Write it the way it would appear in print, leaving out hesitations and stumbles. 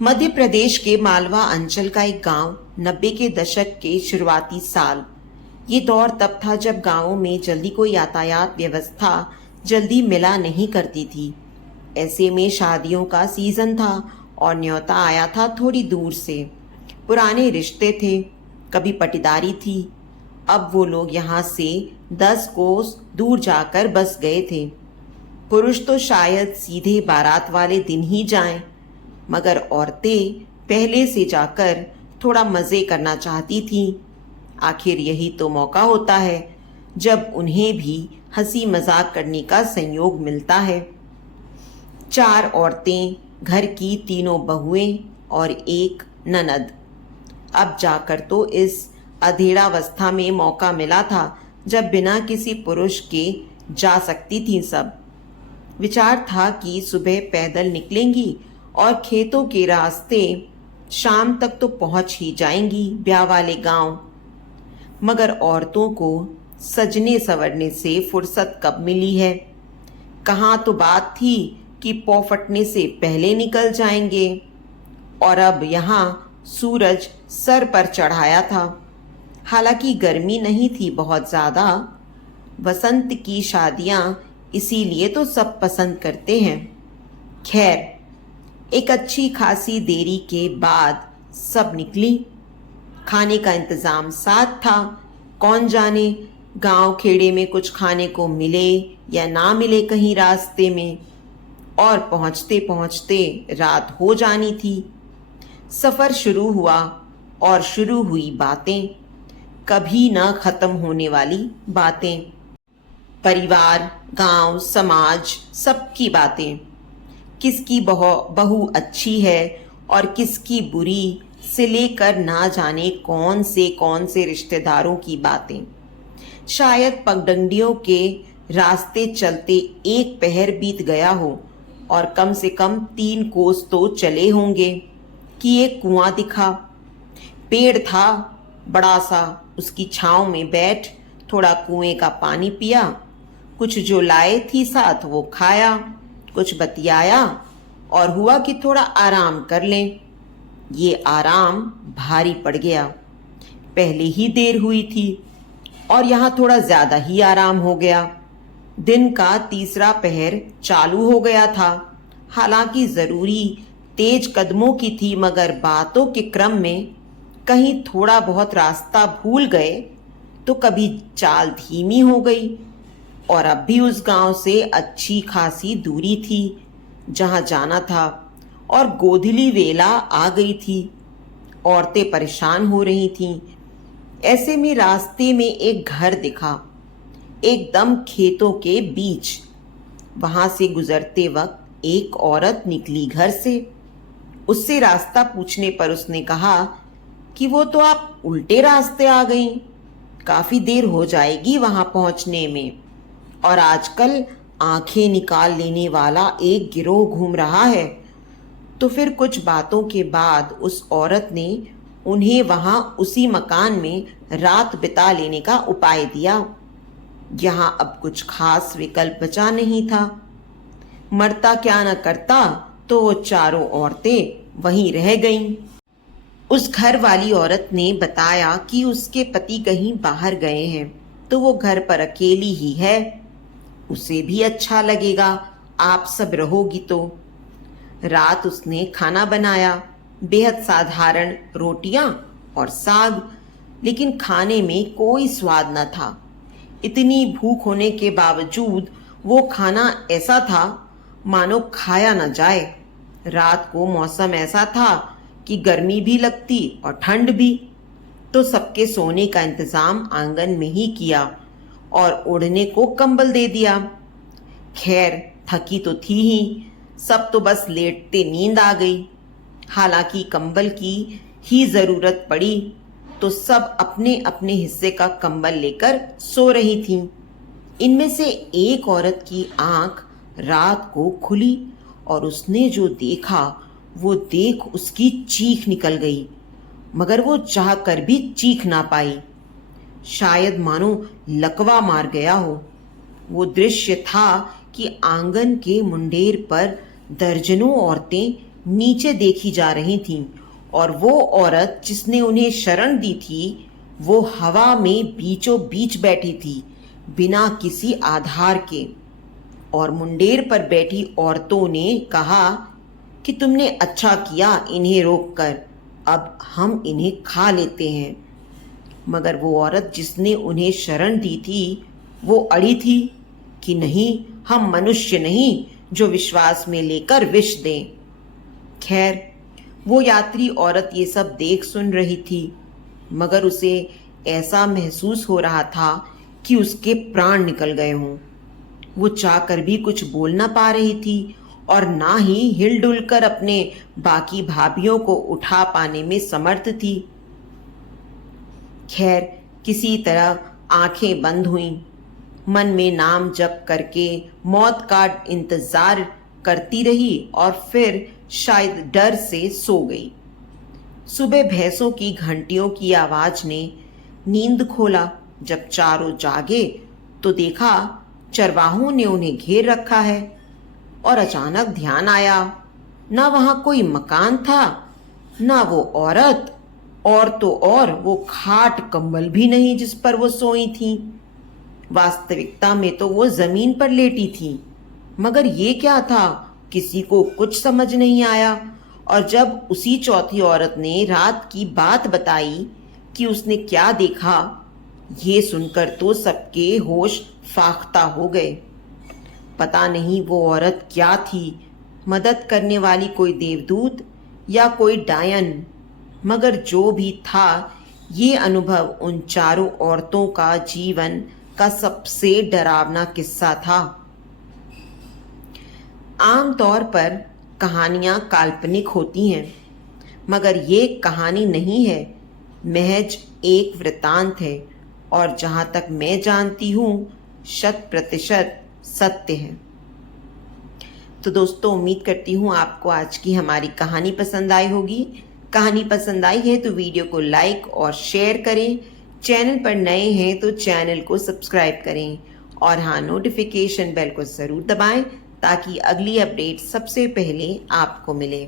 मध्य प्रदेश के मालवा अंचल का एक गांव 90 के दशक के शुरुआती साल। ये दौर तब था जब गांवों में जल्दी कोई यातायात व्यवस्था जल्दी मिला नहीं करती थी। ऐसे में शादियों का सीजन था और न्योता आया था थोड़ी दूर से। पुराने रिश्ते थे, कभी पटीदारी थी। अब वो लोग यहाँ से 10 कोस दूर जाकर बस गए थे। पुरुष तो शायद सीधे बारात वाले दिन ही जाएं, मगर औरतें पहले से जाकर थोड़ा मज़े करना चाहती थीं। आखिर यही तो मौका होता है जब उन्हें भी हंसी मजाक करने का संयोग मिलता है। 4 औरतें, घर की 3 बहुएं और एक ननद। अब जाकर तो इस अधेड़ावस्था में मौका मिला था जब बिना किसी पुरुष के जा सकती थीं सब। विचार था कि सुबह पैदल निकलेंगी और खेतों के रास्ते शाम तक तो पहुंच ही जाएंगी ब्याह वाले गांव। मगर औरतों को सजने संवरने से फुर्सत कब मिली है। कहाँ तो बात थी कि पौ फटने से पहले निकल जाएंगे, और अब यहाँ सूरज सर पर चढ़ाया था। हालांकि गर्मी नहीं थी बहुत ज़्यादा। वसंत की शादियाँ इसीलिए तो सब पसंद करते हैं। खैर, एक अच्छी खासी देरी के बाद सब निकली। खाने का इंतज़ाम साथ था। कौन जाने गांव खेड़े में कुछ खाने को मिले या ना मिले कहीं रास्ते में। और पहुंचते पहुंचते रात हो जानी थी। सफ़र शुरू हुआ और शुरू हुई बातें, कभी ना ख़त्म होने वाली बातें। परिवार, गांव, समाज, सबकी बातें। किसकी बहू अच्छी है और किसकी बुरी से लेकर ना जाने कौन से रिश्तेदारों की बातें। शायद पगडंडियों के रास्ते चलते एक पहर बीत गया हो और कम से कम 3 कोस तो चले होंगे कि एक कुआं दिखा। पेड़ था बड़ा सा, उसकी छांव में बैठ थोड़ा कुएं का पानी पिया। कुछ जो लाए थी साथ वो खाया, कुछ बतियाया और हुआ कि थोड़ा आराम कर लें। ये आराम भारी पड़ गया। पहले ही देर हुई थी और यहाँ थोड़ा ज़्यादा ही आराम हो गया। दिन का तीसरा पहर चालू हो गया था। हालांकि ज़रूरी तेज कदमों की थी, मगर बातों के क्रम में कहीं थोड़ा बहुत रास्ता भूल गए तो कभी चाल धीमी हो गई। और अब भी उस गांव से अच्छी खासी दूरी थी जहां जाना था, और गोधूली वेला आ गई थी। औरतें परेशान हो रही थीं। ऐसे में रास्ते में एक घर दिखा, एकदम खेतों के बीच। वहां से गुजरते वक्त एक औरत निकली घर से। उससे रास्ता पूछने पर उसने कहा कि वो तो आप उल्टे रास्ते आ गईं, काफी देर हो जाएगी वहां पहुंचने में, और आजकल आंखें निकाल लेने वाला एक गिरोह घूम रहा है। तो फिर कुछ बातों के बाद उस औरत ने उन्हें वहां उसी मकान में रात बिता लेने का उपाय दिया। यहाँ अब कुछ खास विकल्प बचा नहीं था। मरता क्या न करता, तो वो चारों औरतें वहीं रह गईं। उस घर वाली औरत ने बताया कि उसके पति कहीं बाहर गए हैं, तो वो घर पर अकेली ही है। उसे भी अच्छा लगेगा आप सब रहोगी तो। रात उसने खाना बनाया, बेहद साधारण रोटियां और साग, लेकिन खाने में कोई स्वाद न था। इतनी भूख होने के बावजूद वो खाना ऐसा था मानो खाया न जाए। रात को मौसम ऐसा था कि गर्मी भी लगती और ठंड भी। तो सबके सोने का इंतजाम आंगन में ही किया और ओढ़ने को कंबल दे दिया। खैर, थकी तो थी ही, सब तो बस लेटते नींद आ गई। हालांकि कंबल की ही जरूरत पड़ी तो सब अपने अपने हिस्से का कंबल लेकर सो रही थीं। इनमें से एक औरत की आंख रात को खुली और उसने जो देखा वो देख उसकी चीख निकल गई, मगर वो चाह कर भी चीख ना पाई। शायद मानो लकवा मार गया हो। वो दृश्य था कि आंगन के मुंडेर पर दर्जनों औरतें नीचे देखी जा रही थीं और वो औरत जिसने उन्हें शरण दी थी वो हवा में बीचों बीच बैठी थी, बिना किसी आधार के। और मुंडेर पर बैठी औरतों ने कहा कि तुमने अच्छा किया इन्हें रोककर, अब हम इन्हें खा लेते हैं। मगर वो औरत जिसने उन्हें शरण दी थी वो अड़ी थी कि नहीं, हम मनुष्य नहीं जो विश्वास में लेकर विष दें। खैर, वो यात्री औरत ये सब देख सुन रही थी, मगर उसे ऐसा महसूस हो रहा था कि उसके प्राण निकल गए हों। वो चाहकर भी कुछ बोल ना पा रही थी और ना ही हिलडुल कर अपने बाकी भाभियों को उठा पाने में समर्थ थी। खैर, किसी तरह आंखें बंद हुईं, मन में नाम जप करके मौत का इंतजार करती रही और फिर शायद डर से सो गई। सुबह भैंसों की घंटियों की आवाज ने नींद खोला। जब चारों जागे तो देखा चरवाहों ने उन्हें घेर रखा है और अचानक ध्यान आया, ना वहां कोई मकान था, ना वो औरत, और तो और वो खाट कंबल भी नहीं जिस पर वो सोई थी। वास्तविकता में तो वो जमीन पर लेटी थी, मगर ये क्या था, किसी को कुछ समझ नहीं आया। और जब उसी चौथी औरत ने रात की बात बताई कि उसने क्या देखा, ये सुनकर तो सबके होश फाख्ता हो गए। पता नहीं वो औरत क्या थी, मदद करने वाली कोई देवदूत या कोई डायन, मगर जो भी था ये अनुभव उन चारों औरतों का जीवन का सबसे डरावना किस्सा था। आमतौर पर कहानियां काल्पनिक होती हैं, मगर ये कहानी नहीं है, महज एक वृतांत है और जहां तक मैं जानती हूँ 100% सत्य है। तो दोस्तों, उम्मीद करती हूँ आपको आज की हमारी कहानी पसंद आई होगी। कहानी पसंद आई है तो वीडियो को लाइक और शेयर करें। चैनल पर नए हैं तो चैनल को सब्सक्राइब करें और हाँ, नोटिफिकेशन बेल को ज़रूर दबाएं ताकि अगली अपडेट सबसे पहले आपको मिले।